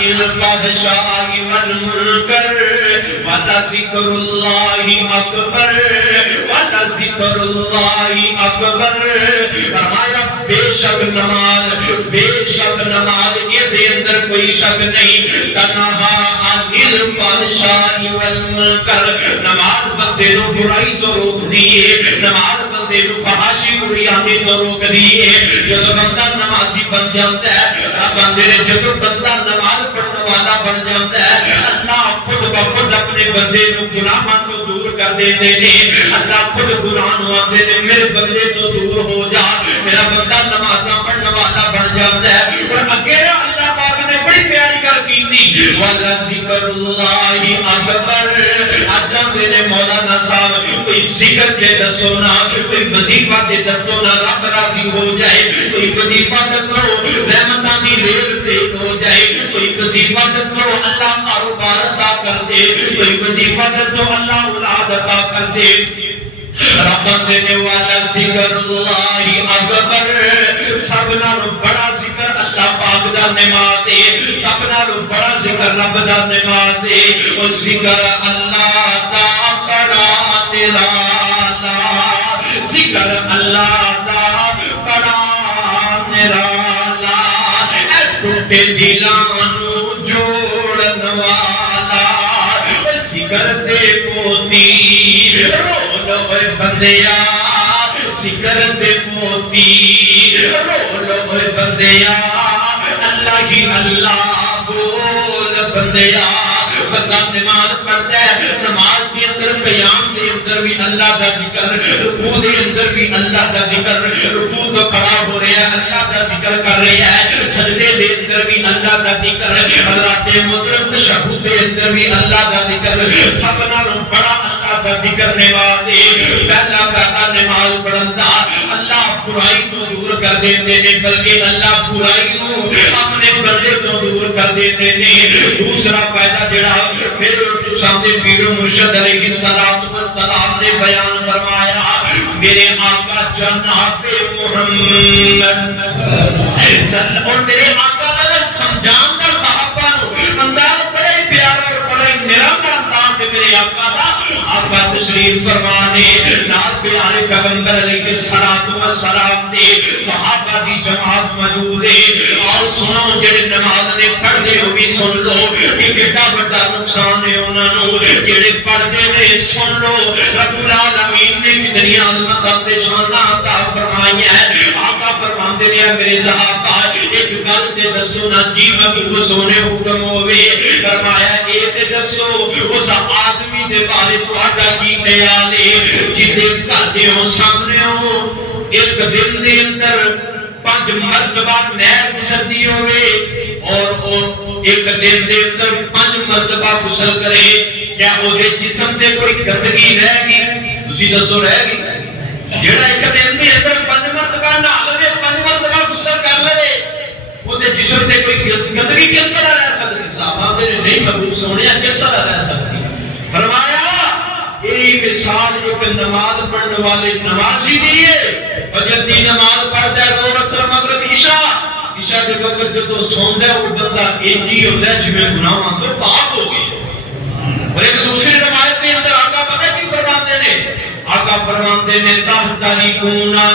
عن الفحشاء والمنکر ولذکر اللہ اکبر ولذکر اللہ اکبر. فرمایا بے شک نماز یہ دے اندر کوئی شک نہیں. تنہا عن الفحشاء والمنکر نماز بندے نو برائی تو روک دیے, نماز بندے نو فحاشی بریانی تو روک دیے. جب بندہ نمازی بن جاتا ہے, بندے نے جب بندہ نماز پڑھنے والا بن جاتا ہے, اللہ خود بخود اپنے بندے نو گناہاں تو دور کر دیتے ہیں. اللہ خود گناہ نو آندے نے میرے بندے تو دور ہو جا, میرا بندہ نمازاں پڑھنے والا بن جاتا ہے. اور اگیرا اللہ پاک نے بڑی پیاری گل کیتی وَلَذِكْرُ اللَّهِ أَكْبَرُ. آجا میرے مولانا صاحب کوئی ذکر کے دسو نا, کوئی وظیفہ کے دسو نا, رب راضی ہو جائے. کوئی وظیفہ دسو رحمتاں دی ریل تیز ہو جائے. کوئی وظیفہ دسو اللہ کاروبار عطا کر دے. کوئی وظیفہ دسو اللہ اولاد عطا کر دے. رب دینے والا ذکر اللہ اکبر. سب نالوں بڑا ذکر اللہ پاک دا نماز ہے, سب نالوں بڑا ذکر رب دا نماز ہے. او ذکر اللہ دا بڑا نرالا, ذکر اللہ دا بڑا نرالا. اے ٹوٹے دلاں نو جوڑن والا, ذکر دے موتی روے بندیا, ذکر دے موتی روے بندیا. اللہ ہی اللہ بول بندیا. بندہ نماز پڑھتا ہے, نماز کے اندر قیام کے اندر بھی اللہ کا ذکر, رکوع کے اندر بھی اللہ کا ذکر, رکوع تو کھڑا ہو رہا ہے اللہ کا ذکر کر رہا ہے, سجدے کے اندر بھی اللہ کا ذکر, حضرات محترم تشہد کے اندر بھی اللہ کا ذکر. سب نالوں بڑا اللہ کا ذکر نماز ہے. پہلا پہلا نماز پڑھندا اللہ برائی تو دور کر دیتے ہیں, بلکہ اللہ برائی کو اپنے بندے تو دور کر دیتے ہیں. دوسرا فائدہ جڑا میرے سامنے پیر مرشد علیہ السلام نے بیان فرمایا, میرے آقا جناب محمد اور میرے آقا کا سمجھان کا صحابہ نو انداز بڑے پیارے اور بڑے نرالا انداز سے میرے آقا دا آقا تشریف فرمانے نال پیارے پیغمبر علیہ السلام دے صحابہ دی جماعت موجود ہے. اور سنو جڑے نماز نے پڑھ دے وہ بھی سن لو کہ کتنا بڑا نقصان ہے انہاں نو جڑے پڑھ دے نے سن لو. رب العالمین نے کتنی عظمت تے شاناں عطا فرمائی ہے. آقا فرماندے نے میرے صحابہ ایک گل تے دسو نا جی محبوب سونے حکم ہوے. فرمایا اے تے دسو اس آدمی دے بارے تہاڈا کی خیال ہے جدے گھر دے سامنے ایک دن دے اندر 5 مرتبہ نہر گزرتی ہوئے اور ایک دن دے اندر 5 مرتبہ غسل کرے, کیا وہ جسم تے کوئی گندگی رہ گی؟ تسی دسو رہ گی؟ جڑا ایک دن دے اندر 5 مرتبہ نہا لے 5 مرتبہ غسل کر لے وہ جسم تے کوئی گندگی کس طرح رہ سکتی؟ صحابہ نے نہیں محبوب سونے کس طرح رہ سکتی؟ فرمایا یہی مثال ایک نماز پڑھنے والے نمازی دی ہے. فجر دی نماز پڑھتا ہے 2 عصر مغرب عشاء کے وقت جب سوندا ہے وہ بندہ انجی ہوتا ہے جویں گناہاں تو پاک ہو گئے. اور ایک دوسری روایت کے اندر آقا پتہ کی فرماتے ہیں؟ آقا فرماتے ہیں تحتریکونا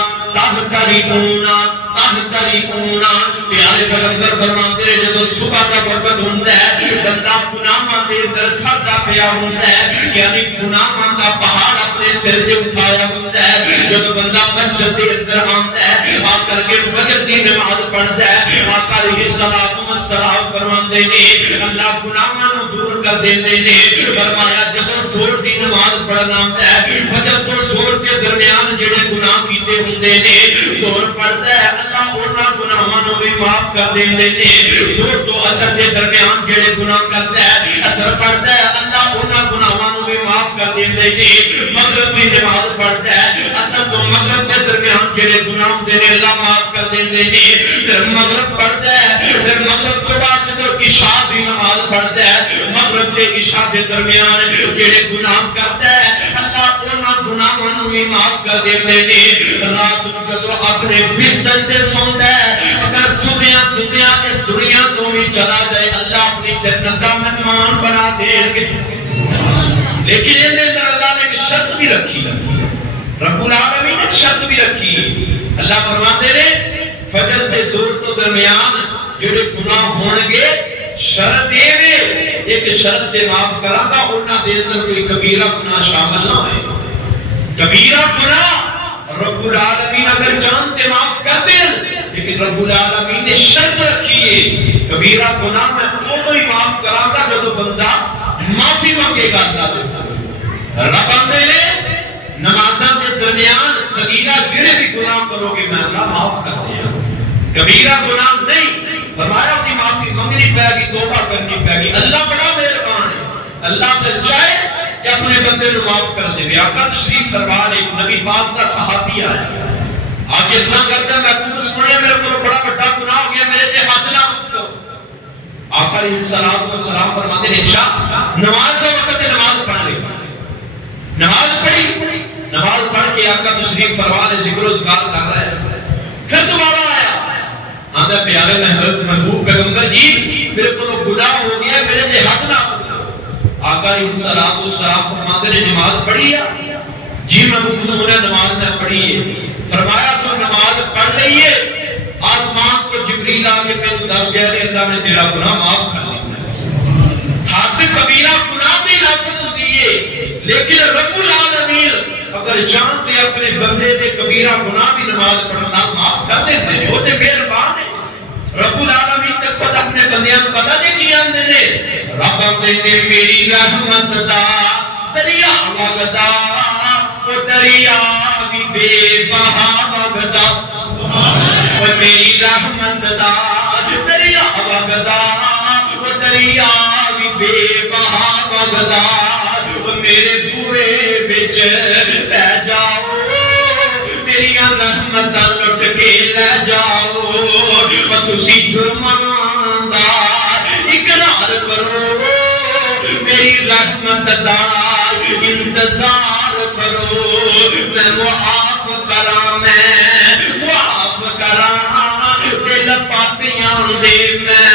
پیارے پیغمبر فرماتے ہیں جب صبح کا وقت ہوندا ہے بندہ گناہاں دے اندر سڑدا پیا ہوندا ہے, یعنی گناہاں دا پہاڑ اپنے سر تے اٹھایا ہوندا ہے. جب بندہ مسجد دے اندر آندا ہے آ کر کے فجر دی نماز پڑھدا ہے, آقا علیہ السلام فرماندے نے اللہ گناہاں نو دور کر دیندے نے. فرمایا جب زور دی نماز پڑھنا ہوندا ہے فجر تو زور کے درمیان جڑے گناہ کیتے ہوندے نے زور پڑھدا ہے اللہ انہاں گناہاں نو بھی معاف کر دیندے نے. زور تو اثر دے درمیان جڑے گناہ کردا ہے اثر پڑھدا ہے اللہ انہاں گناہاں نو بھی معاف کر دیندے نے. مغرب دی نماز پڑھدا ہے اثر تو مغرب دے درمیان جڑے گناہ ہوندے نے اللہ معاف کر دیندے نے. پھر مغرب پڑھدا ہے, پھر مغرب تو بعد جدوں عشاء دی نماز پڑھدا ہے مغرب تے عشاء دے درمیان جڑے گناہ کردا ہے اللہ انہاں گناہاں نو بھی معاف کر دیندے نے. رات نو جدوں اپنے بستر تے سوندا ہے اگر سدیاں اس دنیا تو بھی چلا جائے اللہ اپنی جنت کا مہمان بنا دیں گے. لیکن ان اندر اللہ نے ایک شرط بھی رکھی ہے. رب العالمین نے شرط بھی رکھی. اللہ فرماتے ہیں فجر تے زور تو درمیان جڑے گناہ ہون گے شرط یہ ایک شرط تے معاف کراں گا انہاں دے اندر کوئی کبیرہ گناہ شامل نہ ہوئے. کبیرہ گناہ رب العالمین اگر چاہن تے معاف کر دیں, لیکن رب العالمین نے شرط رکھی ہے کبیرہ گناہ میں وہ ہی معاف کراں گا جو بندہ معافی مانگے گا اللہ سے. رب آندے نے نمازاں کے درمیان صغیرہ جڑے بھی گناہ کرو گے میں اللہ معاف کر دیا. کبیرہ گناہ نہیں, فرمایا اپنی معافی مانگنی پائے گی, توبہ کرنی پائے گی. اللہ بڑا مہربان ہے, اللہ تو چاہے کہ اپنے بندے کو معاف کر دے. آقا تشریف فرما رہے نبی پاک کا صحابی آیا آگے اتنا کرتا ہے میں خود سنیا میرے کو بڑا بڑا گناہ ہو گیا میرے تے ہاتھ نہ اٹھ کرو. آقا علیہ الصلوۃ والسلام فرماتے ہیں شاہ نماز کا وقت ہے نماز پڑھ لے. نماز پڑھی, نماز پڑھ کے آقا تشریف فرما رہے ذکر و اذکار کر رہے ہیں. پھر دوبارہ آیا آندہ پیارے محبوب پیغمبر جی میرے کو گناہ ہو گیا میرے تے ہاتھ نہ اٹھ کرو. آقا علیہ الصلوۃ والسلام فرماتے ہیں نماز پڑھی ہے جی محبوب سنیا نماز میں پڑھی ہے. فرمایا تو نماز پڑھ لئیے آسمان کو جبریل آ کے میں دس گیا کہ اللہ نے تیرا گناہ معاف کر دیا. ہاتھ کبیرہ گناہ بھی لفظ دیے لیکن رب العالمین اگر چاہتے اپنے بندے دے کبیرہ گناہ بھی نماز پڑھنا معاف کر دیتے ہیں. وہ تے مہربان ہے. رب العالمین تے خود اپنے بندیاں کو پتہ نہیں کی آندے نے رب آندے نے میری رحمت دا دریا وگدا وہ دریا بھی بے بہا وگدا وہ میری رحمت دا دریا وگدا وہ دریا بھی بے بہا وگدا وہ میرے بوئے بچ لے جاؤ میری رحمت لٹ کے لے جاؤ. وہ تسی جرمان دا اقرار کرو میری رحمت دا انتظار کرو میں معاف کراں میں معاف کراں دل پاتیاں دے میں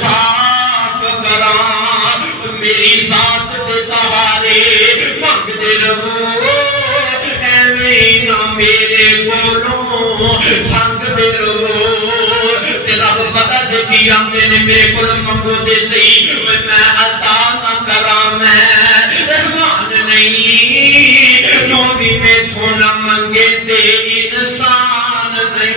صاف کراں میری ذات دے سہارے منگ دے رہو ایویں نہ میرے کولوں سنگ دے رہو. رب پتہ جے کی آندے نے میرے کول منگو دے صحیح میں عطا نہ کراں میں رحمان نہیں جو بھی میں تھو نہ منگے تے انسان نہیں.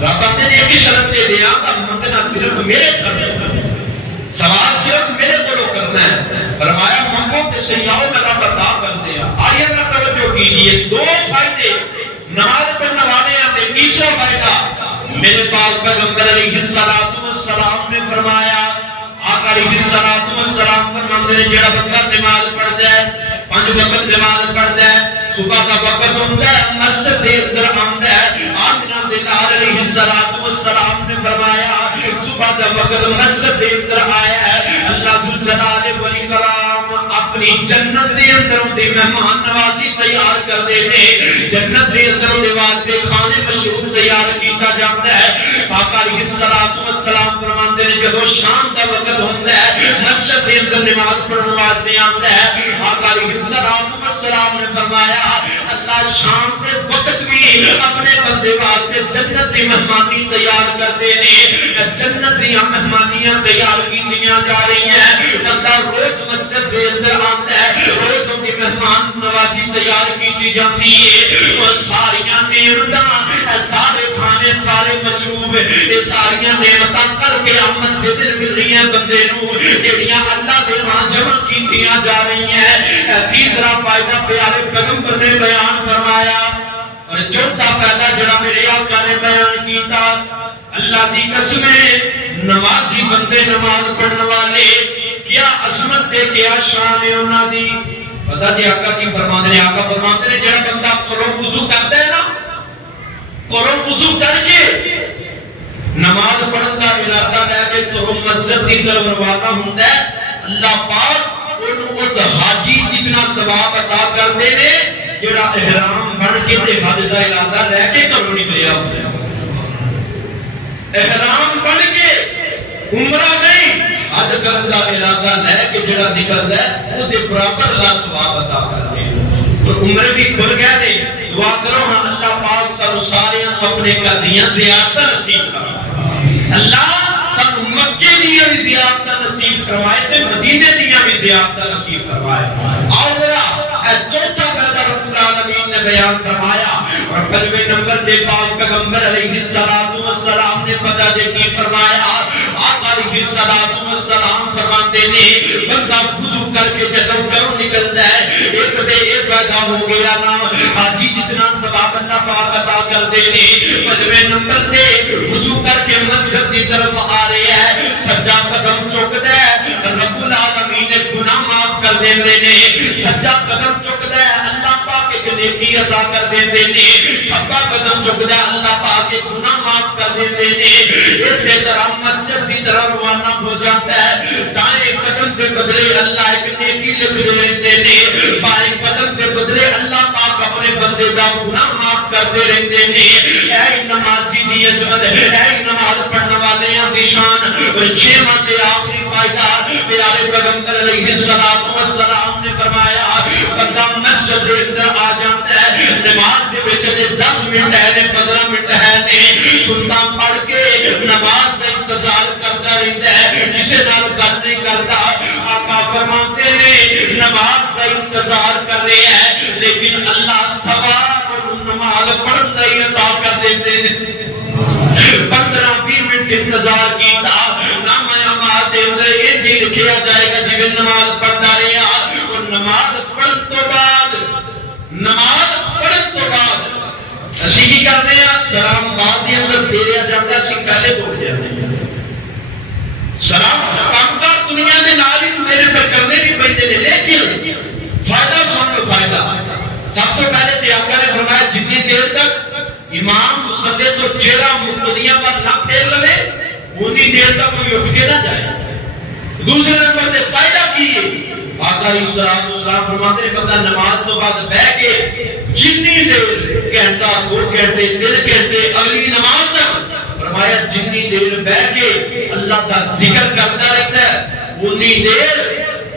رب آندے نے ایک شرط دے دیا کہ منگنا صرف میرے طرف سوال صرف میرے کو کرنا ہے. فرمایا منگو تے صحیح آؤ میں رب عطا کر دیا. آئیے ذرا توجہ کیجیے دو فائدے نماز پڑھنے والے ہیں. تیسرا فائدہ میرے پاس پیغمبر علیہ السلام نے فرمایا آقا علیہ السلام فرماتے ہیں جڑا بندہ نماز پڑھتا ہے 5 وقت نماز پڑھتا ہے صبح کا وقت ہوتا ہے مسجد کے اندر آتا ہے. آمنہ دلال علیہ السلام نے فرمایا صبح کا وقت مسجد کے اندر آیا ہے اللہ ذوالجلال والاکرام اپنی جنت کے اندر دی مہمان نوازی تیار کر دینے. جنت کے اندر دے واسطے کھانے مشروب تیار کیتا جاتا ہے. آقا علیہ السلام فرماتے ہیں جب شام کا وقت ہوتا ہے مسجد کے اندر نماز پڑھنے واسطے آتا ہے. آقا علیہ السلام نے فرمایا اللہ شام کے وقت بھی اپنے بندے واسطے جنت کی مہمانی تیار کرتے ہیں. جنت کی مہمانیاں تیار کی جا رہی ہیں. بندہ روز مسجد کے اندر آتا ہے روز ان کی مہمان نوازی تیار کی جاتی ہے. اور ساری نعمتاں سارے کھانے سارے مشروب یہ ساری نعمتاں کر کے آمد کے دن مل رہی ہیں بندے نو جڑیاں اللہ دے ہاں جمع کیتیاں جا رہی ہیں. تیسرا فائدہ پیارے پیغمبر نے بیان فرمایا. اور چوتھا فائدہ جڑا میرے آقا نے بیان کیتا اللہ دی قسم نمازی بندے نماز پڑھنے والے کیا عظمت ہے کیا شان ہے انہاں دی. پتہ جی آقا کی فرماتے ہیں آقا فرماتے ہیں جڑا بندہ قرآن وضو کرتا ہے نا قرآن وضو کر کے نماز پڑھن کا ارادہ لے کے تو مسجد کی طرف روانہ ہوندا ہے اللہ پاک انہوں اس حاجی جتنا ثواب عطا کرتے نے جڑا احرام بن کے تے حج دا ارادہ لے کے گھروں نکلیا ہوندا ہے. احرام بن کے عمرہ نہیں حج کرن دا ارادہ لے کے جڑا نکلدا ہے او دے برابر اللہ ثواب عطا کردے اور عمرے بھی کھل گئے نے دعا کرو ہاں اللہ پاک سانو ساریاں اپنے قدیاں زیارتاں نصیب فرمائے اللہ سانو مکے دیاں بھی زیارتاں نصیب فرمائے تے مدینے دیاں بھی زیارتاں نصیب فرمائے آؤ ذرا چوتھا پہلا رب العالمین نے بیان فرمایا اور 95 نمبر دے پاک پیغمبر علیہ السلام نے پتہ دے کی فرمایا آقا علیہ السلام فرماتے نے بندہ وضو کر کے جدوں گھروں نکلتا ہے ایک دے ایک پیدا ہو گیا نا حاجی جتنا ثواب اللہ پاک عطا کر دے نے 95 نمبر تے وضو کر کے مسجد کی طرف آ رہے ہے سجا قدم چکدا ہے رب العالمین نے گناہ معاف کر دیندے نے سجا قدم چکدا ہے اللہ پاک ایک نیکی عطا کر دیندے نے کھبا قدم چکدا ہے اللہ پاک ایک گناہ معاف کر دیندے نے اسی طرح مسجد کی طرف روانہ ہو جاتا ہے دائیں قدم کے بدلے اللہ ایک نیکی لکھ دیندے نے بائیں قدم کے بدلے اللہ پاک اپنے بندے دا گناہ معاف کرتے رہندے نے اے نمازی دی عظمت اے نماز پڑھنے والے دی شان اور چھواں تے آخری فائدہ پیارے پیغمبر علیہ السلام نے فرمایا بندہ مسجد دے اندر آ جاتا ہے نماز دے وچ 10 منٹ ہے 15 منٹ ہے نے سنتا پڑھ کے نماز کا انتظار کرتا رہتا ہے جسے نال گل نہیں کرتا آقا فرماتے نے نماز کا انتظار کر رہے ہیں لیکن اللہ ثواب نماز پڑھن دا ہی عطا کر دیتے ہیں 15-20 منٹ انتظار کیتا نام نماز دے اندر یہ لکھیا جائے گا جی نماز پڑھتا رہا اور نماز پڑھن تو بعد اسی کی کرنے ہیں سلام بعد دے اندر پھیریا جاتا ہے اسی پہلے بول جاتے ہیں سلام کامکار دنیا دے نال ہی میرے پہ کرنے بھی پڑتے ہیں لیکن فائدہ سن فائدہ سب تو پہلے تے آقا نے فرمایا جتنی دیر تک امام مصلی تو چہرہ مقتدیاں پر نہ پھیر لے اتنی دیر تک کوئی اٹھ کے نہ جائے دوسرے نمبر تے فائدہ کی آقا علیہ السلام فرماتے ہیں بندہ نماز تو بعد بیٹھ کے جتنی دیر گھنٹہ 2 گھنٹے 3 گھنٹے اگلی نماز تک فرمایا جتنی دیر بیٹھ کے اللہ کا ذکر کرتا رہتا ہے اتنی دیر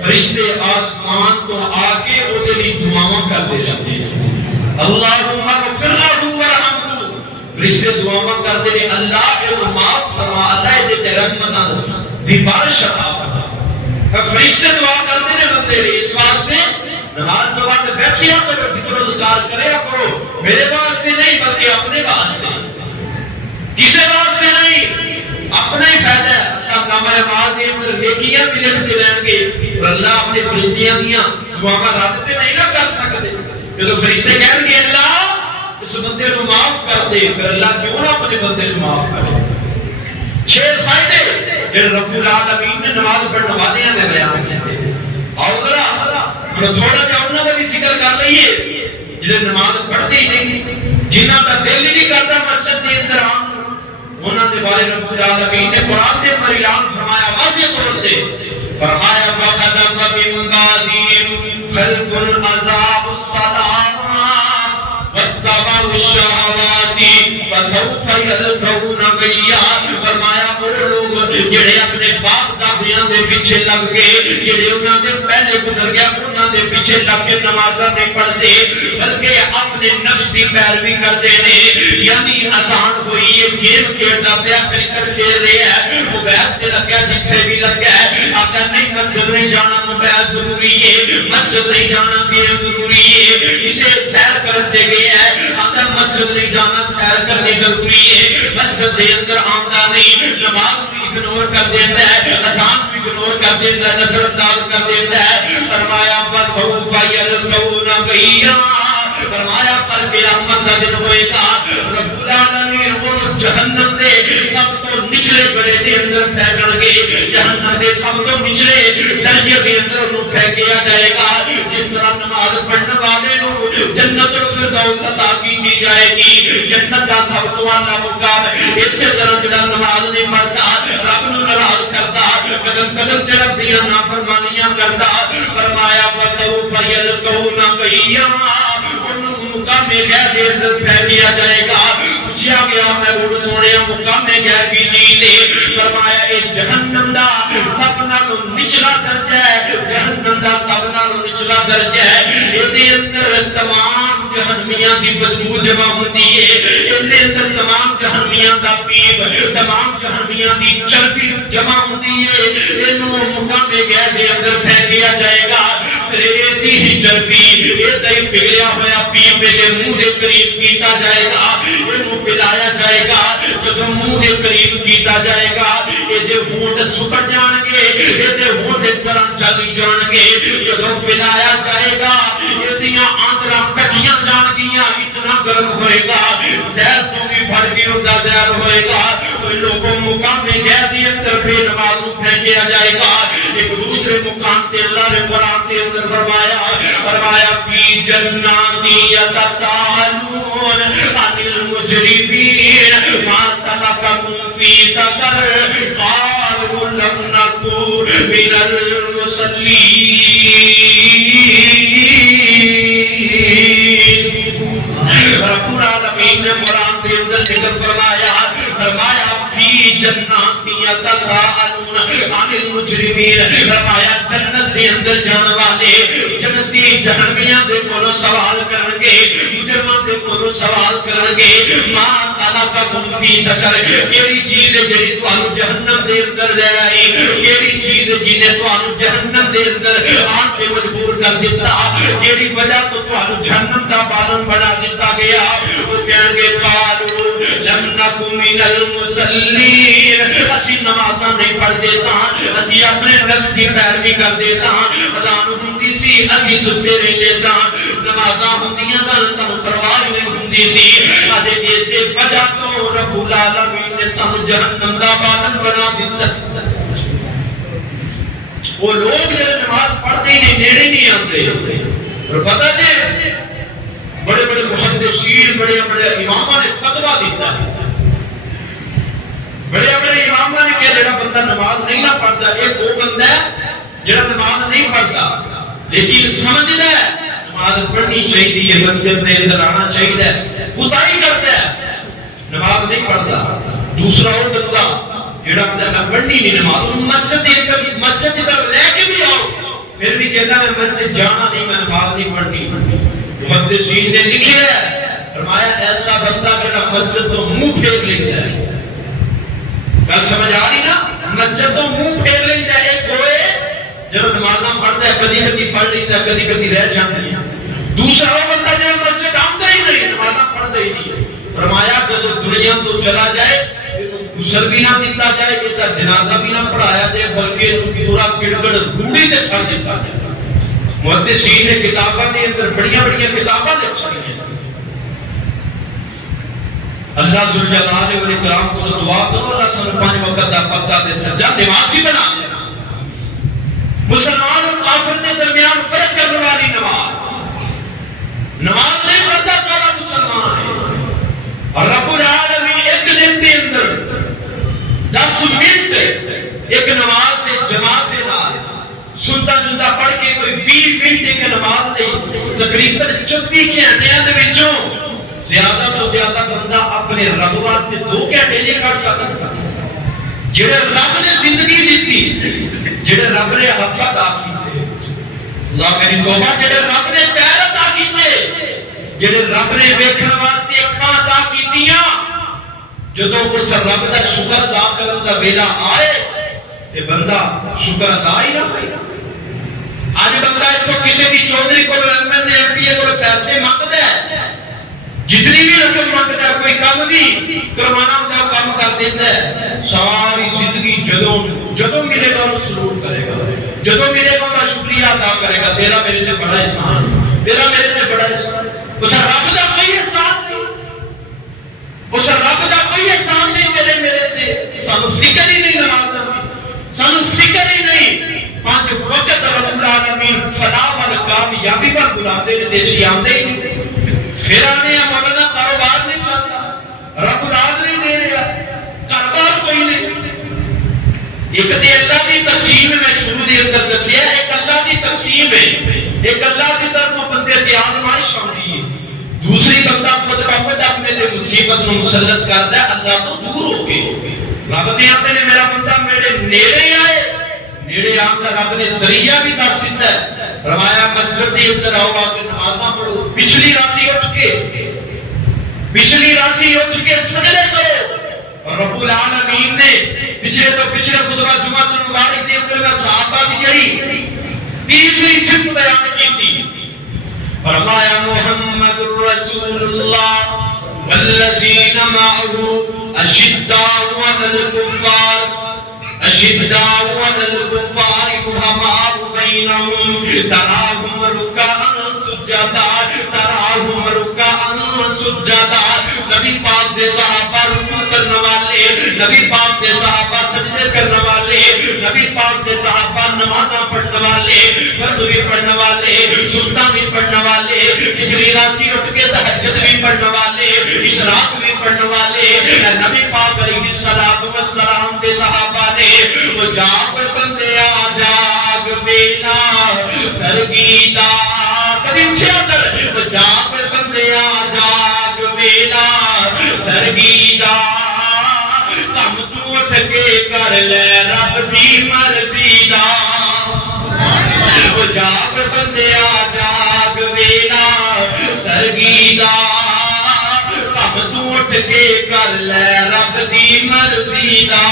فرشتے آسمان تو آ کے وہ دلی دعاواں کرتے رہتے ہیں اللہم اغفر لہ ورحمہ فرشتے دعاواں کرتے ہیں اللہ اے معاف فرما اللہ دے تے رحمت دی بارش عطا فرما فرشتے دعا کرتے ہیں بندے نے اس واسطے نماز تو بعد بیٹھیا کرو ذکر و ذکر کریا کرو میرے واسطے نہیں بلکہ اپنے واسطے کسی واسطے نہیں اپنا ہی فائدہ ہے اللہ کامہ نماز کے اندر نیکیاں بھی لکھتے رہیں گے اور اللہ اپنے فرشتیاں دیاں دعاواں رد تے نہیں نہ کر سکتے کہ فرشتے کہیں گے اللہ اس بندے کو معاف کر دے پھر اللہ کیوں نہ اپنے بندے کو معاف کرے 6 فائدے جو رب العالمین نے نماز پڑھنے والے نے بیان کیے اور ذرا ہم تھوڑا جا انہاں دا بھی ذکر کر لئیے جڑے نماز پڑھتے ہی نہیں جنہاں دا دل ہی نہیں کرتا مسجد کے اندر آن انہاں دے بارے رب العالمین نے قرآن کے اندر اعلان فرمایا واضح طور پہ فرمایا فَقَدَمَ مِن بَعْدِهِمْ خَلْفٌ أَضَاعُوا الصَّلَاةَ وَاتَّبَعُوا الشَّهَوَاتِ فَسَوْفَ يَلْقَوْنَ غَيًّا فرمایا وہ لوگ جڑے اپنے باپ دادیاں دے پیچھے لگ گئے جڑے انہاں دے پہلے گزر گیا انہاں دے پیچھے لگ کے نمازاں نہیں پڑھتے بلکہ اپنے نفس دی پیروی کرتے نے یعنی اذان ہوئی ہے گیم کھیلتا پیا کرکٹ کھیل رہا ہے موبائل تے لگا جتھے بھی لگا ہے آقا نہیں مسجد نہیں جانا موبائل ضروری ہے مسجد نہیں جانا گیم ضروری ہے اسے سیر کرتے گیا ہے آقا مسجد نہیں جانا سیر کرنی ضروری ہے مسجد دے اندر آمدہ نہیں نماز بھی اگنور کر دیتا ہے اذان بھی اگنور کر دیتا ہے نظر انداز کر دیتا ہے فرمایا فَسَوْفَ يَلْقَوْنَ غَيًّا فرمایا پر قیامت کا دن ہوئے گا رب العالمین ان جہنم دے سب تو نچلے بڑے دے اندر پھینکن گے جہنم دے سب تو نچلے درجے دے اندر انہوں پھینکیا جائے گا جس طرح نماز پڑھنے والے نو جنت الفردوس عطا کی جائے گی جنت کا سب تو اعلیٰ مقام اسی طرح جڑا نماز نہیں پڑھتا رب نو ناراض کرتا قدم قدم تے رب دیاں نافرمانیاں کرتا فرمایا فَسَوْفَ يَلْقَوْنَ غَيًّا مقام میں گیا دیر در پھینکیا جائے گا پوچھا گیا میں وہ سونے مقام میں گیا کی جی نے فرمایا اے جہنم درجہ ہے، یہ اندر تمام جہنمیاں دی بدبو جمع ہوتی ہے، یہ اندر تمام جہنمیاں دا پیپ، تمام جہنمیاں دی چربی جمع ہوتی ہے، یہ مقام گئے دے اندر پھینکیا جائے گا، پھر ایتی ہی چربی ایتا ہی پگلیا ہویا پیپ دے منہ دے قریب کیتا جائے گا، یہ پلایا جائے گا، جب منہ دے قریب کیتا جائے گا، یہ دے ہونٹ سکڑ جان گے، یہ دے ہونٹ اس طرح چلی جان گے، جب پلایا جائے گا یہ دیاں آندرہ کٹیاں جان گیاں، اتنا گرم ہوئے گا، زہر تو بھی بھر کے ہوتا زہر ہوئے گا، تو لوگوں مقام میں گئے دی اندر بے نمازوں پھینکیا جائے گا، ایک دوسرے مقام تے اللہ نے قرآن تے اندر فرمایا فی جناتی یتساءلون عن المجرمین ما سلککم فی سقر قالوا لم نکو من المصلین۔ رب العالمین نے قرآن کے اندر ذکر فرمایا فی جنات یتساءلون عن المجرمین، فرمایا جنت کے اندر جان والے جنتی جہنمیاں دے کولوں سوال کرن گے، مجرماں دے کولوں سوال کرن گے، ما سلککم فی سقر، کیڑی چیز ہے جڑی تانوں جہنم دے اندر لے آئی، کیڑی چیز ہے جن نے تانوں جہنم دے اندر آن کے مجبور کر دیتا، کیڑی وجہ تو تانوں جہنم دا بالن بنا دیتا گیا، وہ کہن گے قالوا لم نکو من المصلین، اسی نمازاں نہیں پڑھتے ساں، اسی اپنے نفس دی پیروی کرتے ساں، اذان ہوندی سی اسی ستے رہندے ساں، نمازاں ہوندیاں سن سانوں پرواہ نہیں ہوندی سی، اتے اسی وجہ تو رب العالمین نے سانوں جہنم دا بالن بنا دیتا۔ وہ لوگ جو نماز پڑھتے ہی نیڑے نہیں آتے، اور پتہ جی بڑے بڑے محدثین بڑے بڑے اماماں نے فتویٰ دیتا ہے، بڑے بڑے اماماں نے کہا جڑا بندہ نماز نہیں نہ پڑھتا، ایک وہ بندہ ہے جڑا نماز نہیں پڑھتا لیکن سمجھتا ہے نماز پڑھنی چاہیے، مسجد میں اندر آنا چاہیے، خدائی کرتا ہے نماز نہیں پڑھتا۔ دوسرا وہ بندہ جڑا میں پڑھنی نہیں نماز، مسجد کی طرف لے کے بھی آؤ پھر بھی کہتا ہے مسجد جانا نہیں، میں نماز نہیں پڑھنی۔ محدثین نے لکھا ہے فرمایا ایسا بندہ جڑا مسجد تو منہ پھیر لیتا ہے، گل سمجھ آ رہی نا، مسجد تو منہ پھیر لیتا ہے، ایک ہوئے جب نمازاں پڑھتا ہے کدی کدی پڑھ لیتا ہے کدی کدی رہ جاتی ہے، دوسرا وہ بندہ جو مسجد آتا ہی نہیں نمازاں پڑھتا ہی نہیں۔ فرمایا جب دنیا تو چلا جائے غسل بھی نہ دیتا جائے، یہ جنازہ بھی نہ پڑھایا جائے، بلکہ پورا کڑکڑ روڑی سے سڑ دیتا جائے۔ محدثین نے کتاباں کے اندر بڑیاں بڑیاں کتاباں لکھی ہیں، اللہ ذوالجلال والاکرام کو دعا کرو اللہ سن 5 وقت دا پکا تے سجا نمازی بنا دینا۔ مسلمان اور کافر کے درمیان فرق کرنے والی نماز نہیں پڑھتا کالا مسلمان ہے، اور رب العالمین ایک دن کے اندر 10 منٹ ایک نماز کے جماعت کے نال سنتا جنتا پڑھ کے کوئی 20 منٹ ایک نماز نہیں، تقریباً 24 گھنٹیاں دے وچوں زیادہ تو زیادہ بندہ اپنے رب واسطے 2 گھنٹے نہیں کر سکتا۔ جڑے رب نے زندگی دیتی، جڑے رب نے ہاتھ عطا کیتے، اللہ میری توبہ، جڑے رب نے پیر عطا کیتے، جڑے رب نے ویکھن واسطے اکھاں عطا کیتیاں، جدوں کچھ رب دا شکر ادا کرن دا ویلا آئے تے بندہ شکر ادا ہی نہ کرے۔ اج بندہ اتھوں کسی بھی چودھری کو M L A M P A کو پیسے منگدا ہے، جتنی بھی رقم منگتا ہے کوئی کام بھی کروانا ہوتا کام کر دیتا ہے، ساری زندگی جدوں ملے گا وہ سلوٹ کرے گا، جدوں ملے گا وہ شکریہ ادا کرے گا، تیرا میرے تے بڑا احسان، تیرا میرے تے بڑا احسان۔ اس رب دا کوئی احسان نہیں، اس رب دا کوئی احسان نہیں تیرے میرے تے، سانو فکر ہی نہیں نماز دا، سانو فکر ہی نہیں۔ 5 وقت رب العالمین فلاح وال کامیابی پر بلاتے نے، دیسی آندے ہی نہیں، پھر آنے مولانا کاروبار نہیں چلتا، رب داد نہیں دے رہا، کاروبار کوئی نہیں۔ ایک تے اللہ کی تقسیم میں شروع دے اندر دسیا، ایک اللہ کی تقسیم ہے، ایک اللہ کی طرف بندے تے آزمائش آندی ہے، دوسری بندہ خود بخود اپنے تے مصیبت نو مسلط کرتا ہے اللہ تو دور ہو کے۔ رب تے آندے نے میرا بندہ میرے نیڑے آئے، نیڑے آندا رب نے ذریعہ بھی دس دیتا ہے، فرمایا مسجد کے اندر آؤ آ کے نمازاں پڑھو، پچھلی راتی اٹھ کے سجدے کرو۔ اور رب العالمین نے پچھلے خطبہ جمعہ المبارک کے اندر میں صحابہ کی جڑی تیسری صفت بیان کی تھی، فرمایا محمد رسول اللہ والذین معه اشداء علی الکفار رحماء بینہم تراہم رکعا سجدا۔ نبی پاک دے صحابہ رکوع کرنے والے، نبی پاک دے صحابہ سجدے کرنے والے، نبی پاک دے صحابہ نمازاں پڑھنے والے، فرض بھی پڑھنے والے، سنتاں بھی پڑھنے والے، پچھلی راتی اٹھ کے تہجد بھی پڑھنے والے، اشراق بھی پڑھنے والے، نبی پاک علیہ السلام دے صحابہ نے وہ جاگ بندیا جاگ ویلا سرگیدہ، کبھی اٹھیا کر وہ جاگ بندیا جاگ ویلا سرگیدہ، کم تو اٹھ کے کر لے رب دی مرضی دا، وہ جاگ بندیا جاگ ویلا سرگیدہ، کم تو اٹھ کے کر لے رب دی مرضی دا،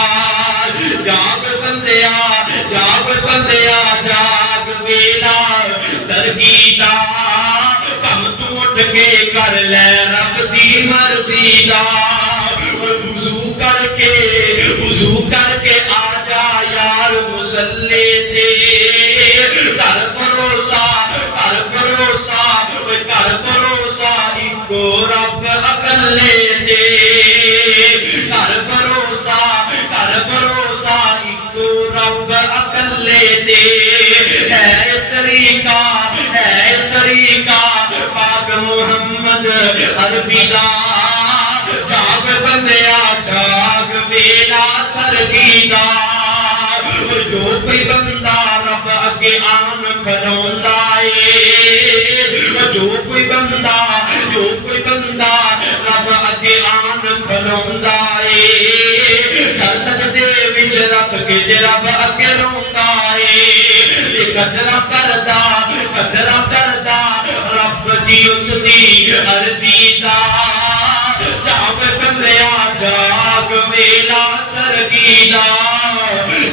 جاگ بندیا جاگ ویلا سرگیدہ، کم تو اٹھ کے کر لے رب دی مرضی دا، وضو کر کے آ جا یار مصلی تے، کر بھروسہ اکو رب اکلے تے، کر بھروسہ اکو رب اکلے تے، ہے طریقہ پاک محمد عربی دا، جاگ بندیا جاگ ویلا سرگیدہ، اور جو کوئی بندہ رب اگے آن کھلوندا اے، جو کوئی بندہ رب اگے آن کھلوندا اے، سر سجدے وچ رکھ کے جے رب اگے روندا اے، قدرہ کردا رب جی اس دی عرضی دا، جاگ بندیا جاگ ویلا سرگیدہ،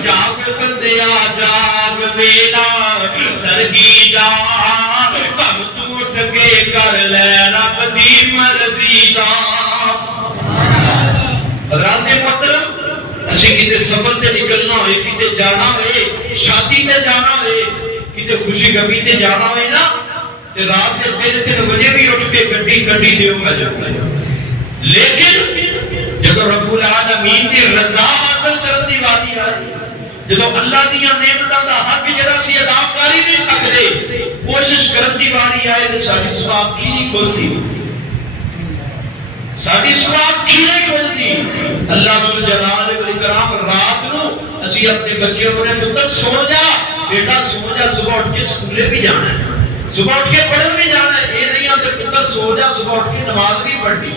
جاگ بندیا جاگ ویلا سرگیدہ، کم تو اٹھ کے کر لے رب دی مرضی دا۔ حضرات محترم، اسی کتے سفر تے نکلنا ہوئے، کتے جانا ہوئے، شادی تے جانا ہوئے، کتے خوشی غمی تے جانا ہوئے نا، تے رات کے 3 بجے بھی اٹھ کے گڈی دیو میں جاتا ہے، لیکن جب رب العالمین کی رضا حاصل کرن دی واری آئی، جب اللہ دیاں نعمتاں دا حق جڑا سی ادا کر ہی نہیں سکدے، کوشش کرن دی واری آئے تے ساڈی سباق کھیری کھلدی، ساڈی سباق کھیری کھلدی۔ اللہ ذوالجلال والاکرام رات نو اسی اپنے بچیوں کو نے پتر سو جا بیٹا، سو جا، صبح اٹھ کے سکولے بھی جانا ہے، صبح اٹھ کے پڑھن بھی جانا ہے، یہ نہیں آتے پتر سو جا، صبح اٹھ کے نماز بھی پڑھنی،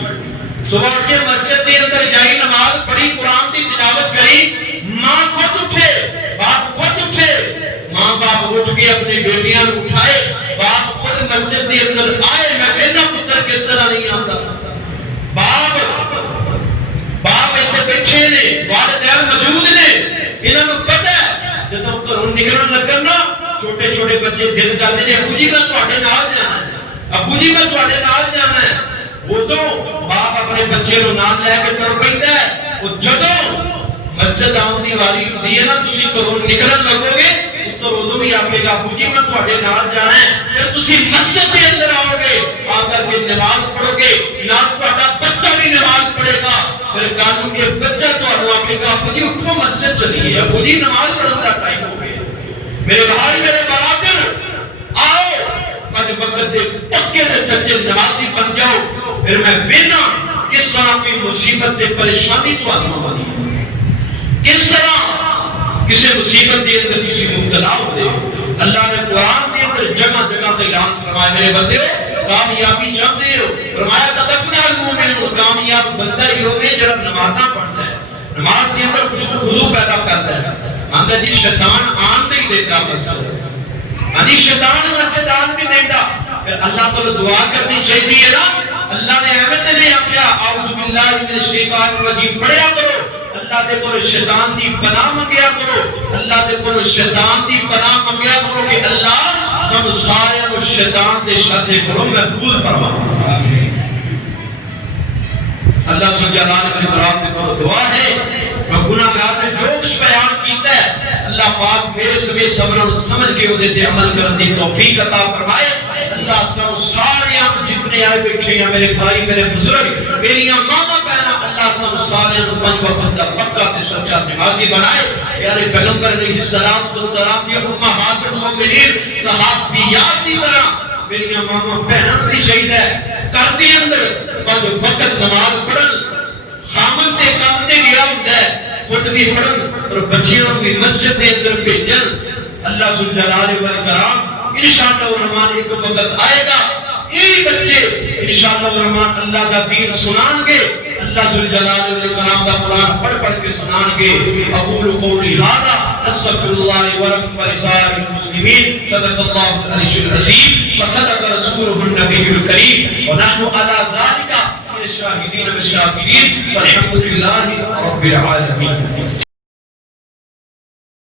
صبح اٹھ کے مسجد کے اندر جائی، نماز پڑھی، قرآن کی تلاوت کری، ماں خود اٹھے، باپ خود اٹھے، ماں باپ اٹھ کے اپنی بیٹیاں اٹھائے، باپ خود مسجد کے اندر آئے، میں کہنا پتر کس طرح نہیں آتا، باپ ایتھے بیٹھے نے، والدین موجود نے، انہاں نوں پتہ ہے جب گھروں نکلن لگن نا چھوٹے چھوٹے بچے ضد کرتے ہیں، ابو جی میں تواڈے نال جانا ہے، ابو جی میں تواڈے نال جانا ہے، ادو باپ اپنے بچے نو نال لے کے تر پیندا ہے، او جدوں مسجد آن دی واری ہوندی ہے نا، تسی گھروں نکلن لگو گے، پتر ادو بھی آکے گا ابو جی میں تواڈے نال جانا ہے، پھر تسی مسجد دے اندر آؤ گے، آ کر کے نماز پڑھو گے، نال تواڈا بچہ بھی نماز پڑھے گا، پھر کل نوں یہ بچہ تانوں آکے گا ابو جی اٹھو مسجد چلیے، ابو جی نماز پڑھن دا ٹائم ہو گیا۔ میرے بھائی میرے برادر آؤ، پنج وقت دے پکے دے سچے نمازی بن جاؤ، پھر میں بنا کس طرح کی مصیبت تے پریشانی تو آنی، کس طرح کسی مصیبت دے اندر کسی مبتلا ہو دے۔ اللہ نے قرآن دے اندر جگہ جگہ تے اعلان فرمایا، میرے بندے کامیابی چاہتے ہو، فرمایا قد افلح المؤمنون، کامیاب بندہ ہی ہوگے جڑا نمازاں پڑھتا ہے، نماز کے اندر خشوع و خضوع پیدا کرتا ہے، آندا جی شیطان آن نہیں دیتا مسجد، یعنی شیطان مسجدان بھی دیتا پھر اللہ تو دعا کرنی چاہیے نا. اللہ نے احمد نے کیا اعوذ باللہ من الشیطان الرجیم پڑھیا کرو. اللہ دے کول شیطان دی پناہ منگیا کرو. اللہ دے کول شیطان دی پناہ منگیا کرو کہ اللہ سب سارے کو شیطان دے شر کو محفوظ فرما. اللہ سبحانہ جلال کی طرف سے دعا ہے. میں گناہگار نے جو کچھ بیان کیتا ہے اللہ پاک میرے سبھی صبر اور سمجھ کے اودے تے عمل کرنے دی توفیق عطا فرمائے. اللہ سب سارے ہم جتنے آئے بیٹھے ہیں میرے بھائی میرے بزرگ میری ماما بہنا اللہ سب سارے ہم پنج وقت دا پکا تے سچا نمازی بنائے. پیارے پیغمبر علیہ السلام کی امہات المؤمنین صحابیات کی طرح میری ماما بہنوں بھی شہید ہے گھر دے اندر پنج وقت نماز پڑھن خامن تے کام تے گیا ہوندا ہے خود بھی پڑھن اور بچیاں بھی مسجد دے اندر بھیجن. اللہ ذو الجلال والاکرام انشاءاللہ الرحمن ایک وقت آئے گا یہ بچے انشاءاللہ الرحمن اللہ کا دین سنان گے. اللہ ذو الجلال والاکرام کا قرآن پڑھ کے سنان گے. اقول قولی ھذا استغفر اللہ ولکم ولسائر المسلمین. صدق اللہ العلی العظیم وصدق رسولہ النبی الکریم ونحن علی ذلک من الشاہدین والشاکرین والحمد للہ رب العالمین.